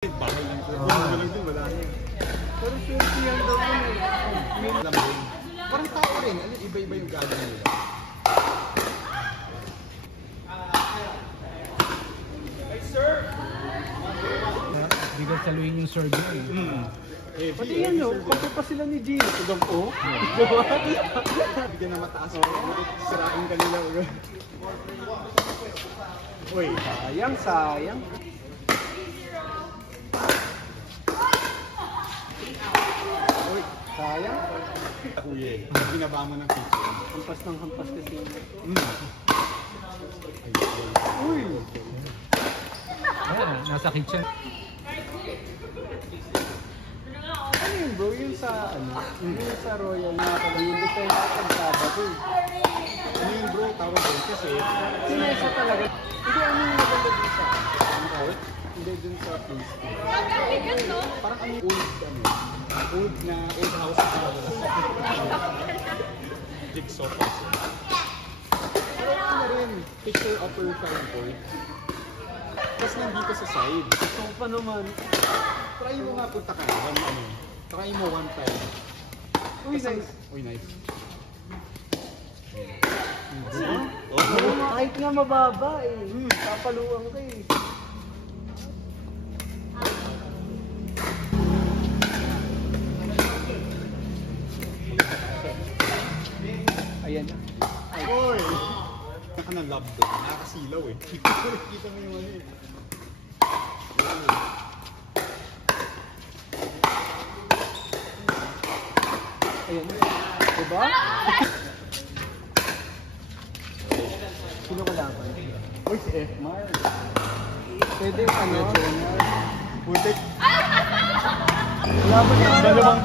Bahay lang ito. Wala niya. Pero sure yan daw yun eh. May lambing. Parang tao rin. Iba-iba yung gagawin nila. Hey sir! Bigat saluhin yung serve nyo eh. Pati yan no, kapag pa sila ni Gino. Tugang ko. Bigyan na mataas ko. Sirain kanila. Uy, sayang, sayang. Uy, sayang. Kuya, binaba mo ng kitchen. Hampas ng hampas kasi yun. Uy! Ayan, nasa kitchen. Ano yun bro? Yun sa ano? Yun sa Royal na yung defense ng Sabado. Ano yun bro? Tawag doon kasi sinesa talaga. Hindi ano yung maganda dun sa court? Hindi dun sa place. Parang ano old na old house na jigsaw puzzle. Pero ano na rin, picture upper front court. Tapos nandito sa side. So pa naman. Try mo nga punta ka. Try mo one time. Uy, nice. Uy, nice. Kahit nga mababa eh. Papaluan ka eh. Ayan na. Uy! Naka na love doon. Nakakasilaw eh. Kita mo yung ano eh. Ayan na. Diba? Sino ka laban? Uy, si F-Mar. Pwede ano? Putik. Laban na. Dalawang